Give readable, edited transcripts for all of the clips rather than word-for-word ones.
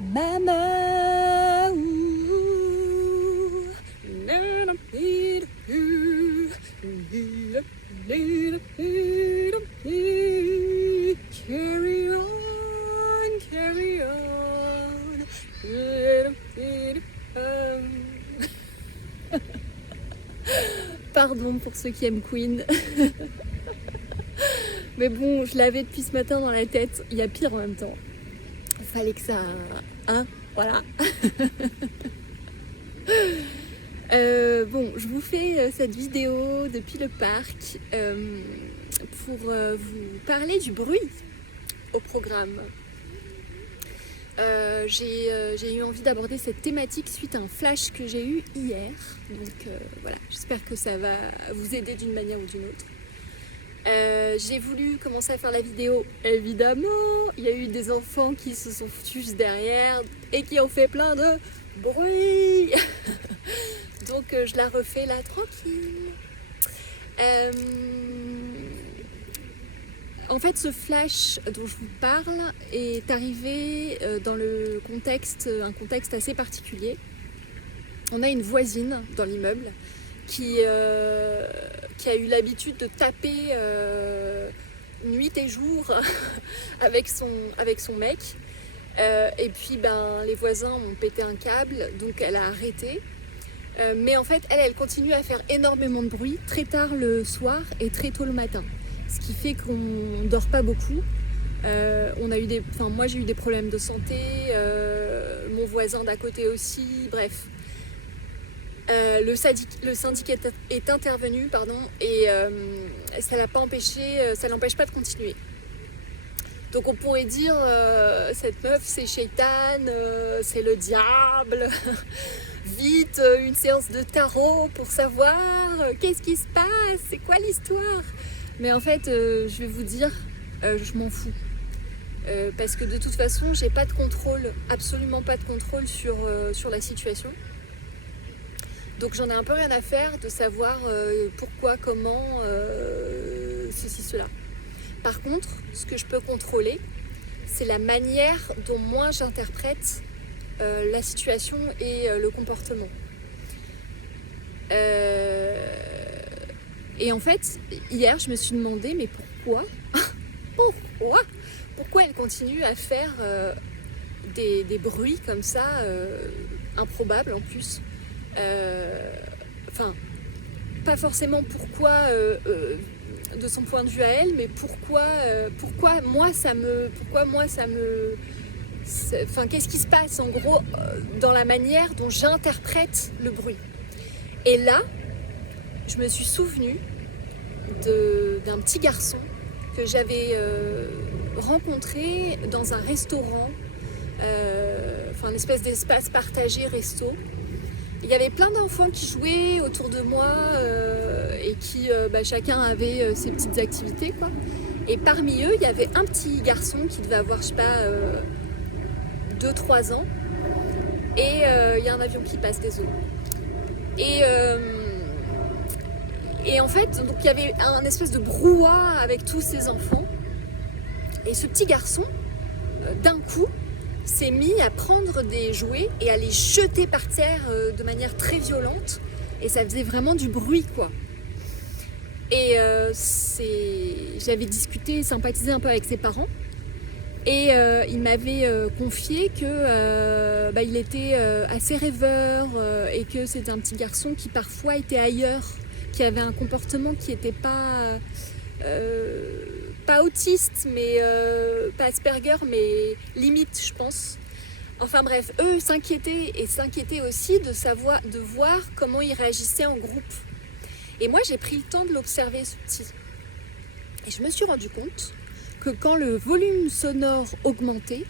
Maman, carry on, carry on. Pardon pour ceux qui aiment Queen. Mais bon, je l'avais depuis ce matin dans la tête. Il y a pire en même temps. Il fallait que ça... Hein, voilà. Bon, je vous fais cette vidéo depuis le parc pour vous parler du bruit au programme. J'ai eu envie d'aborder cette thématique suite à un flash que j'ai eu hier. Donc voilà, j'espère que ça va vous aider d'une manière ou d'une autre. J'ai voulu commencer à faire la vidéo, évidemment. Il y a eu des enfants qui se sont foutus juste derrière et qui ont fait plein de bruit. Donc je la refais là tranquille. En fait, ce flash dont je vous parle est arrivé dans un contexte assez particulier. On a une voisine dans l'immeuble qui a eu l'habitude de taper nuit et jour avec son mec. Et puis les voisins ont pété un câble, donc elle a arrêté. Mais en fait, elle continue à faire énormément de bruit très tard le soir et très tôt le matin. Ce qui fait qu'on ne dort pas beaucoup. Moi j'ai eu des problèmes de santé, mon voisin d'à côté aussi, bref. Le syndic est intervenu, et ça l'empêche pas de continuer. Donc on pourrait dire, cette meuf c'est Shaitan, c'est le diable, vite une séance de tarot pour savoir qu'est-ce qui se passe, c'est quoi l'histoire. Mais en fait, je vais vous dire, je m'en fous. Parce que de toute façon, j'ai pas de contrôle, absolument pas de contrôle sur la situation. Donc j'en ai un peu rien à faire de savoir pourquoi, comment, ceci, cela. Par contre, ce que je peux contrôler, c'est la manière dont moi j'interprète la situation et le comportement. Et en fait, hier, je me suis demandé, mais pourquoi elle continue à faire des bruits comme ça, improbables en plus. Pas forcément pourquoi de son point de vue à elle, mais pourquoi moi ça me qu'est-ce qui se passe en gros dans la manière dont j'interprète le bruit. Et là, je me suis souvenue d'un petit garçon que j'avais rencontré dans un restaurant, une espèce d'espace partagé resto. Il y avait plein d'enfants qui jouaient autour de moi et qui chacun avait ses petites activités, quoi. Et parmi eux, il y avait un petit garçon qui devait avoir, 2-3 ans. Et il y a un avion qui passe, désolé. Et en fait, donc il y avait un espèce de brouhaha avec tous ces enfants. Et ce petit garçon, d'un coup, s'est mis à prendre des jouets et à les jeter par terre de manière très violente. Et ça faisait vraiment du bruit, quoi. Et j'avais discuté, sympathisé un peu avec ses parents. Et il m'avait confié que il était assez rêveur et que c'était un petit garçon qui parfois était ailleurs, qui avait un comportement qui n'était pas autiste, mais pas Asperger, mais limite, je pense. Enfin bref, eux s'inquiétaient aussi de voir comment il réagissait en groupe. Et moi, j'ai pris le temps de l'observer, ce petit. Et je me suis rendu compte que quand le volume sonore augmentait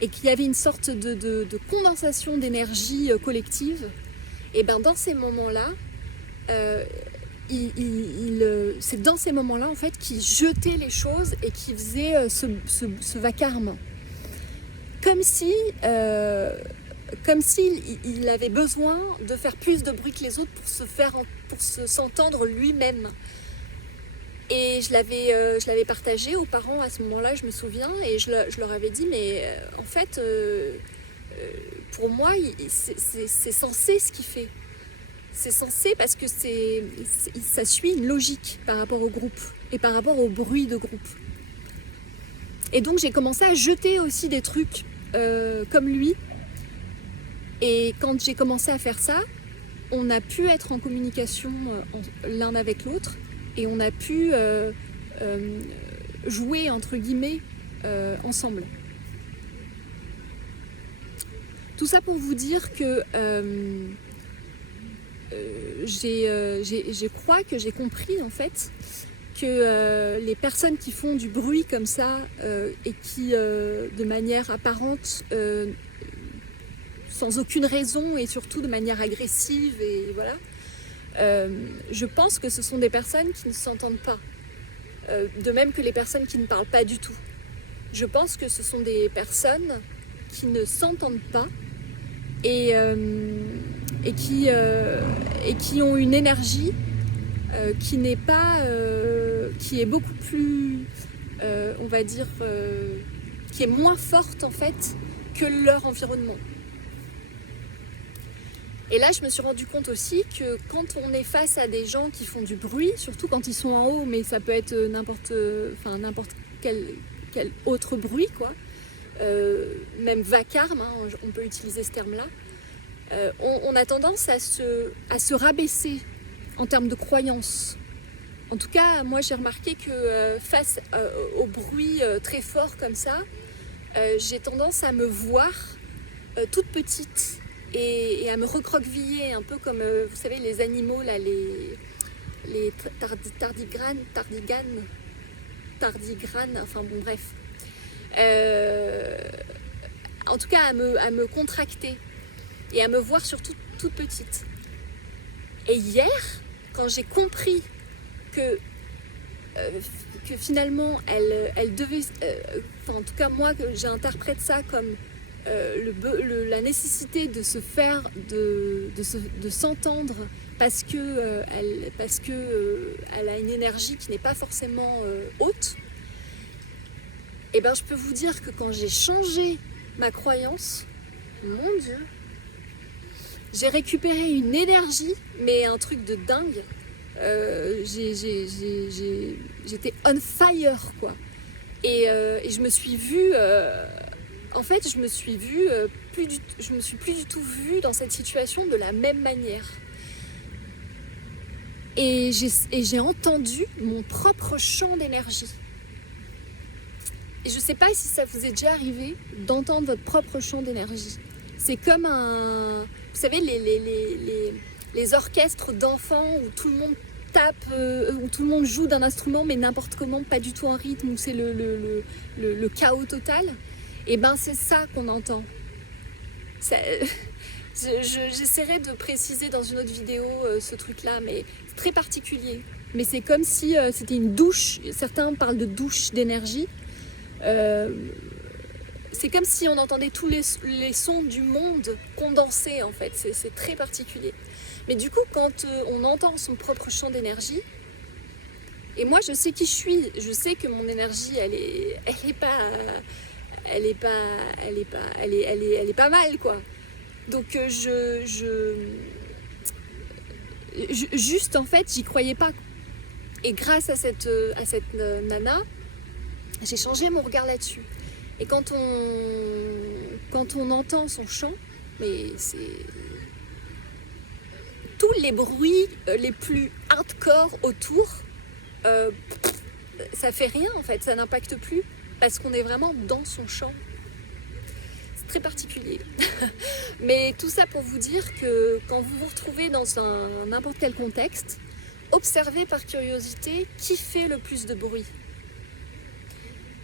et qu'il y avait une sorte de condensation d'énergie collective, et dans ces moments-là, c'est dans ces moments-là en fait qu'il jetait les choses et qu'il faisait ce vacarme, comme s'il avait besoin de faire plus de bruit que les autres pour s'entendre lui-même. Et je l'avais partagé aux parents à ce moment-là, je me souviens, et je leur avais dit, mais en fait, pour moi, c'est censé ce qu'il fait. C'est censé parce que ça suit une logique par rapport au groupe et par rapport au bruit de groupe. Et donc j'ai commencé à jeter aussi des trucs comme lui. Et quand j'ai commencé à faire ça, on a pu être en communication l'un avec l'autre et on a pu jouer entre guillemets ensemble. Tout ça pour vous dire que je crois que j'ai compris en fait que les personnes qui font du bruit comme ça et qui de manière apparente sans aucune raison et surtout de manière agressive et voilà, je pense que ce sont des personnes qui ne s'entendent pas, de même que les personnes qui ne parlent pas du tout. Je pense que ce sont des personnes qui ne s'entendent pas et qui ont une énergie qui n'est pas, qui est beaucoup plus, on va dire, qui est moins forte en fait que leur environnement. Et là, je me suis rendu compte aussi que quand on est face à des gens qui font du bruit, surtout quand ils sont en haut, mais ça peut être n'importe quel autre bruit, quoi, même vacarme, hein, on peut utiliser ce terme-là, on a tendance à se rabaisser en termes de croyances. En tout cas, moi j'ai remarqué que face au bruit très fort comme ça, j'ai tendance à me voir toute petite et à me recroqueviller un peu comme, vous savez, les animaux, là, les tardigranes, enfin bon bref. En tout cas, à me contracter et à me voir surtout toute petite. Et hier, quand j'ai compris que finalement, elle devait... en tout cas, moi, j'interprète ça comme la nécessité de se faire, de s'entendre parce que elle a une énergie qui n'est pas forcément haute. Et ben, je peux vous dire que quand j'ai changé ma croyance, mon Dieu, j'ai récupéré une énergie, mais un truc de dingue. J'étais on fire, quoi. Et je me suis vue, en fait, je me suis plus du tout vue dans cette situation de la même manière. Et j'ai entendu mon propre champ d'énergie. Et je ne sais pas si ça vous est déjà arrivé d'entendre votre propre champ d'énergie. C'est comme vous savez, les orchestres d'enfants où tout le monde tape, où tout le monde joue d'un instrument, mais n'importe comment, pas du tout en rythme, où c'est le chaos total. Et ben c'est ça qu'on entend. J'essaierai de préciser dans une autre vidéo ce truc-là, mais c'est très particulier. Mais c'est comme si c'était une douche, certains parlent de douche d'énergie. C'est comme si on entendait tous les sons du monde condensés en fait, c'est très particulier. Mais du coup, quand on entend son propre champ d'énergie, et moi je sais qui je suis, je sais que mon énergie elle est pas mal, quoi. Donc juste en fait j'y croyais pas. Et grâce à cette nana, j'ai changé mon regard là-dessus. Et quand on entend son chant, mais c'est tous les bruits les plus hardcore autour, ça fait rien en fait, ça n'impacte plus parce qu'on est vraiment dans son chant. C'est très particulier. Mais tout ça pour vous dire que quand vous vous retrouvez dans n'importe quel contexte, observez par curiosité qui fait le plus de bruit.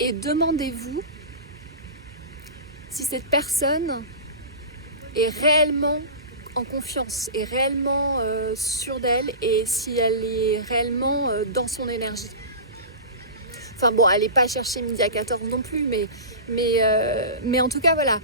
Et demandez-vous si cette personne est réellement en confiance, est réellement sûre d'elle et si elle est réellement dans son énergie. Enfin bon, elle n'est pas chercher midi à 14 non plus, mais en tout cas, voilà.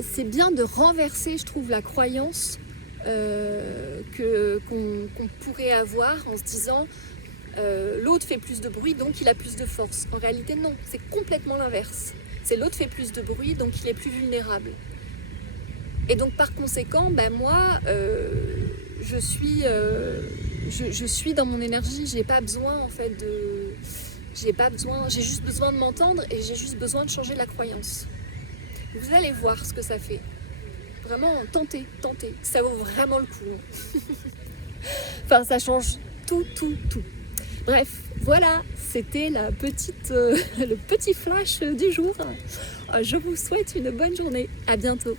C'est bien de renverser, je trouve, la croyance qu'on pourrait avoir en se disant l'autre fait plus de bruit, donc il a plus de force. En réalité, non, c'est complètement l'inverse. C'est l'autre fait plus de bruit, donc il est plus vulnérable. Et donc par conséquent, moi, je suis dans mon énergie. J'ai pas besoin en fait j'ai juste besoin de m'entendre et j'ai juste besoin de changer la croyance. Vous allez voir ce que ça fait. Vraiment, tentez, ça vaut vraiment le coup. Enfin, ça change tout. Bref, voilà, c'était le petit flash du jour. Je vous souhaite une bonne journée. À bientôt.